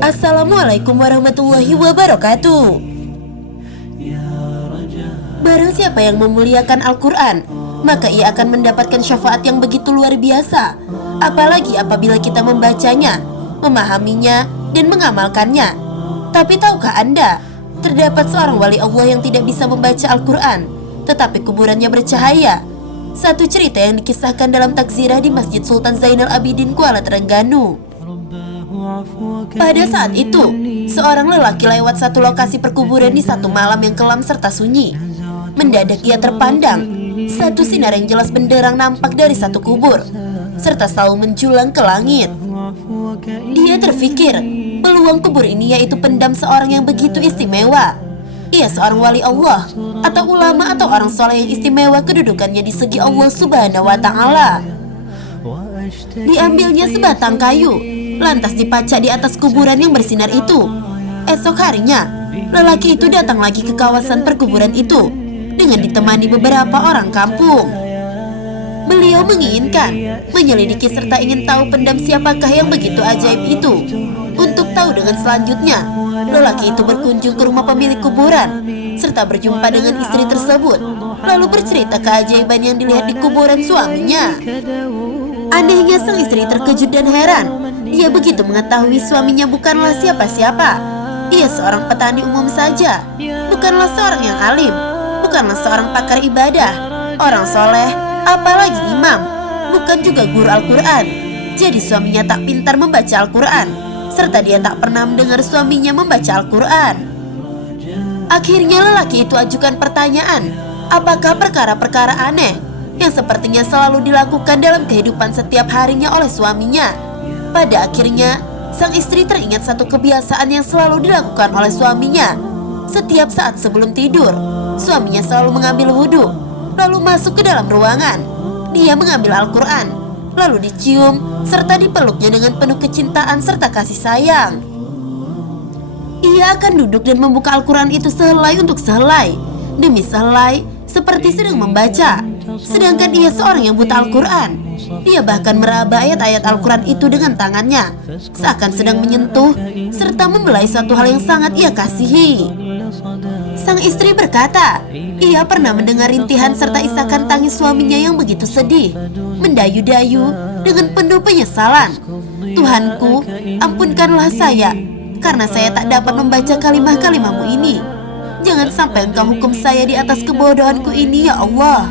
Assalamualaikum warahmatullahi wabarakatuh. Barang siapa yang memuliakan Al-Quran, maka ia akan mendapatkan syafaat yang begitu luar biasa. Apalagi apabila kita membacanya, memahaminya, dan mengamalkannya. Tapi tahukah Anda, terdapat seorang wali Allah yang tidak bisa membaca Al-Quran, tetapi kuburannya bercahaya. Satu cerita yang dikisahkan dalam takzirah di Masjid Sultan Zainal Abidin, Kuala Terengganu. Pada saat itu, seorang lelaki lewat satu lokasi perkuburan di satu malam yang kelam serta sunyi. Mendadak ia terpandang, satu sinar yang jelas benderang nampak dari satu kubur, serta selalu menjulang ke langit. Dia terfikir, peluang kubur ini yaitu pendam seorang yang begitu istimewa. Ia seorang wali Allah, atau ulama atau orang soleh yang istimewa kedudukannya di segi Allah Subhanahu wa Ta'ala. Diambilnya sebatang kayu, lantas dipacak di atas kuburan yang bersinar itu. Esok harinya, lelaki itu datang lagi ke kawasan perkuburan itu dengan ditemani beberapa orang kampung. Beliau menginginkan menyelidiki serta ingin tahu pendam siapakah yang begitu ajaib itu. Untuk tahu dengan selanjutnya, lelaki itu berkunjung ke rumah pemilik kuburan serta berjumpa dengan istri tersebut, lalu bercerita keajaiban yang dilihat di kuburan suaminya. Anehnya sang istri terkejut dan heran. Ia begitu mengetahui suaminya bukanlah siapa-siapa. Ia seorang petani umum saja, bukanlah seorang yang alim, bukanlah seorang pakar ibadah, orang soleh, apalagi imam, bukan juga guru Al-Quran. Jadi suaminya tak pintar membaca Al-Quran, serta dia tak pernah mendengar suaminya membaca Al-Quran. Akhirnya lelaki itu ajukan pertanyaan, apakah perkara-perkara aneh yang sepertinya selalu dilakukan dalam kehidupan setiap harinya oleh suaminya. Pada akhirnya, sang istri teringat satu kebiasaan yang selalu dilakukan oleh suaminya. Setiap saat sebelum tidur, suaminya selalu mengambil wudhu, lalu masuk ke dalam ruangan. Dia mengambil Al-Quran, lalu dicium, serta dipeluknya dengan penuh kecintaan serta kasih sayang. Ia akan duduk dan membuka Al-Quran itu sehelai untuk sehelai, demi sehelai, seperti sedang membaca. Sedangkan ia seorang yang buta Al-Quran. Dia bahkan meraba ayat-ayat Al-Quran itu dengan tangannya, seakan sedang menyentuh, serta membelai suatu hal yang sangat ia kasihi. Sang istri berkata, ia pernah mendengar rintihan serta isakan tangis suaminya yang begitu sedih, mendayu-dayu dengan penuh penyesalan. Tuhanku, ampunkanlah saya, karena saya tak dapat membaca kalimah-kalimahmu ini. Jangan sampai engkau hukum saya di atas kebodohanku ini, ya Allah.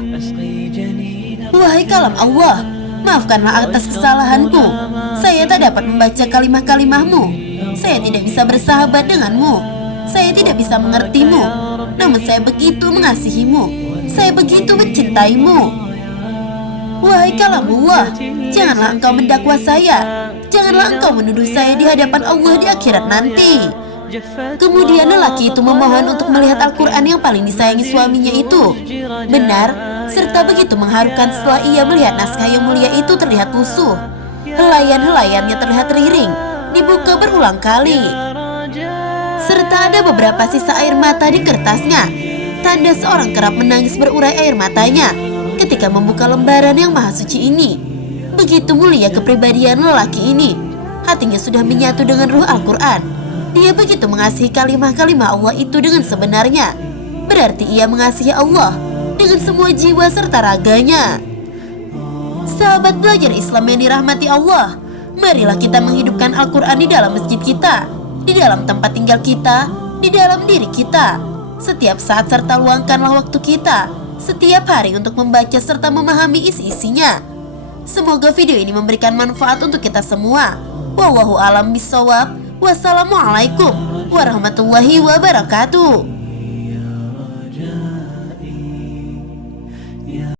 Wahai kalam Allah, maafkanlah atas kesalahanku. Saya tak dapat membaca kalimah-kalimahmu. Saya tidak bisa bersahabat denganmu. Saya tidak bisa mengertimu. Namun saya begitu mengasihimu. Saya begitu mencintaimu. Wahai kalam Allah, janganlah engkau mendakwa saya. Janganlah engkau menuduh saya di hadapan Allah di akhirat nanti. Kemudian lelaki itu memohon untuk melihat Al-Quran yang paling disayangi suaminya itu. Benar, serta begitu mengharukan setelah ia melihat naskah yang mulia itu terlihat lusuh. Helaian-helaiannya terlihat riring, dibuka berulang kali. Serta ada beberapa sisa air mata di kertasnya. Tanda seorang kerap menangis berurai air matanya ketika membuka lembaran yang maha suci ini. Begitu mulia kepribadian lelaki ini. Hatinya sudah menyatu dengan ruh Al-Quran. Dia begitu mengasihi kalimah-kalimah Allah itu dengan sebenarnya. Berarti ia mengasihi Allah dengan semua jiwa serta raganya. Sahabat belajar Islam yang dirahmati Allah, marilah kita menghidupkan Al-Quran di dalam masjid kita, di dalam tempat tinggal kita, di dalam diri kita. Setiap saat serta luangkanlah waktu kita setiap hari untuk membaca serta memahami isi-isinya. Semoga video ini memberikan manfaat untuk kita semua. Wallahu a'lam bishawab. Wassalamualaikum warahmatullahi wabarakatuh.